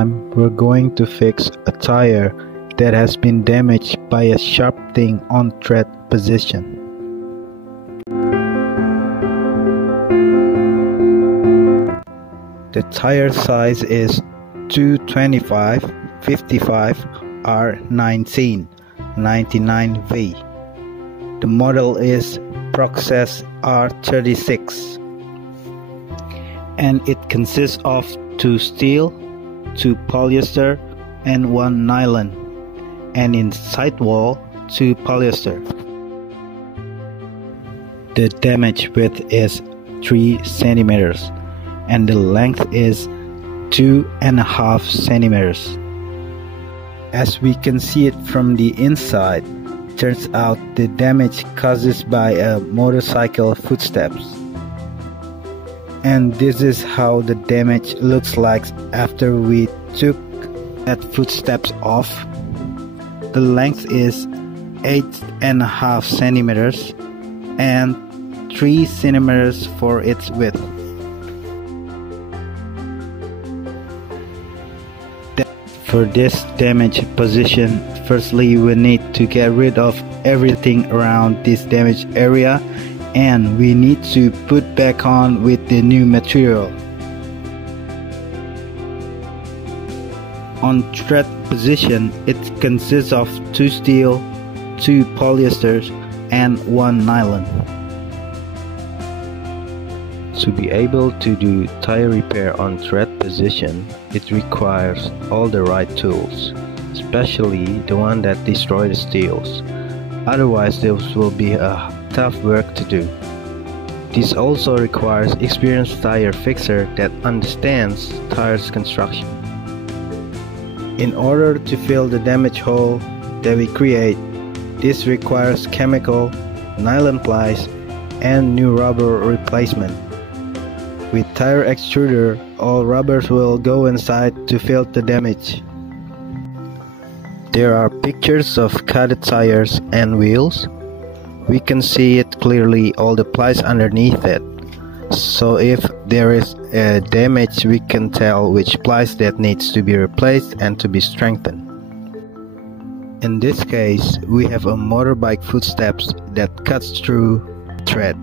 time, we're going to fix a tire that has been damaged by a sharp thing on tread position. The tire size is 225/55 R19 99V. The model is Process R36 and it consists of 2 steel, 2 polyester and 1 nylon, and in sidewall 2 polyester. The damage width is 3 centimeters and the length is 2.5 centimeters. As we can see it from the inside, turns out the damage causes by a motorcycle footsteps. And this is how the damage looks like after we took that footsteps off. The length is 8.5 centimeters and 3 centimeters for its width. For this damaged position, firstly we need to get rid of everything around this damaged area and we need to put back on with the new material. On tread position, it consists of 2 steel, 2 polyesters and 1 nylon. To be able to do tire repair on tread position, it requires all the right tools, especially the one that destroy the steels. Otherwise, this will be a tough work to do. This also requires experienced tire fixer that understands tires construction. In order to fill the damage hole that we create, this requires chemical, nylon plies, and new rubber replacement. With tire extruder, all rubbers will go inside to fill the damage. There are pictures of cutted tires and wheels. We can see it clearly, all the plies underneath it. So if there is a damage, we can tell which plies that needs to be replaced and to be strengthened. In this case, we have a motorbike footsteps that cuts through tread.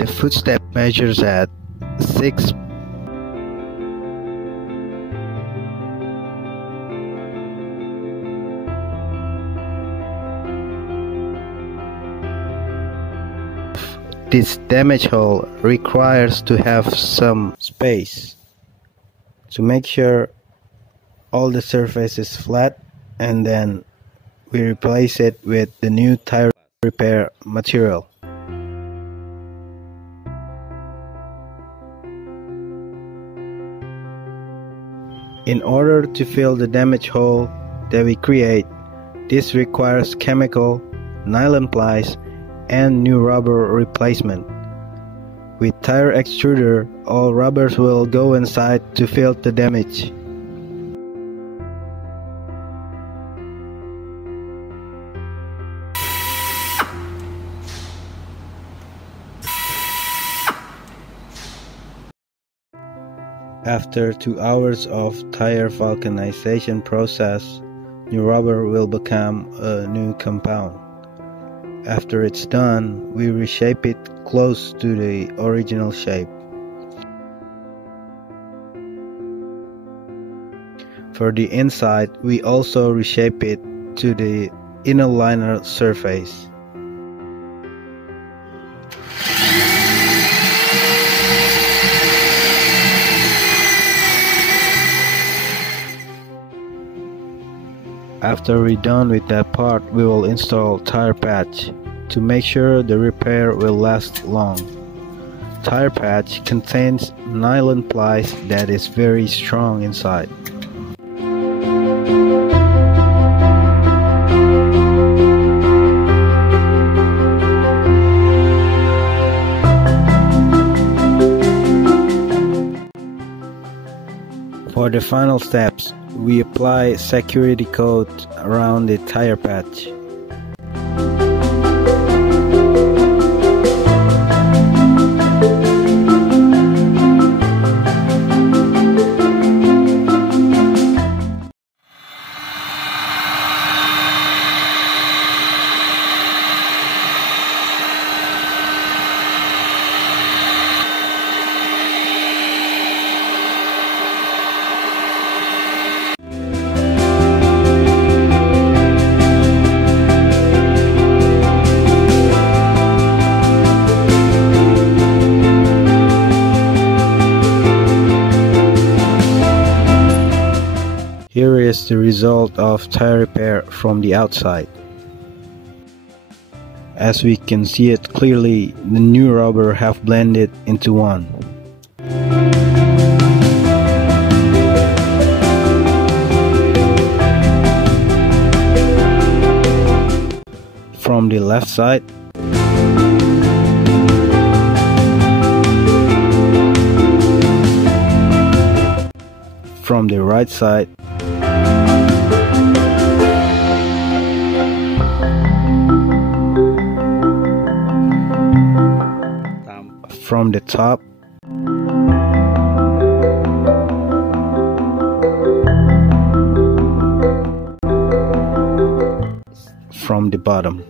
The footstep measures at 6. This damage hole requires to have some space to make sure all the surface is flat, and then we replace it with the new tire repair material. In order to fill the damage hole that we create, this requires chemical, nylon plies, and new rubber replacement. With tire extruder, all rubbers will go inside to fill the damage. After 2 hours of tire vulcanization process, new rubber will become a new compound. After it's done, we reshape it close to the original shape. For the inside, we also reshape it to the inner liner surface. After we're done with that part, we will install tire patch to make sure the repair will last long. Tire patch contains nylon plies that is very strong inside. For the final steps, we apply security coat around the tire patch. the result of tire repair from the outside. As we can see it clearly, the new rubber have blended into one. From the left side, from the right side, from the top, from the bottom.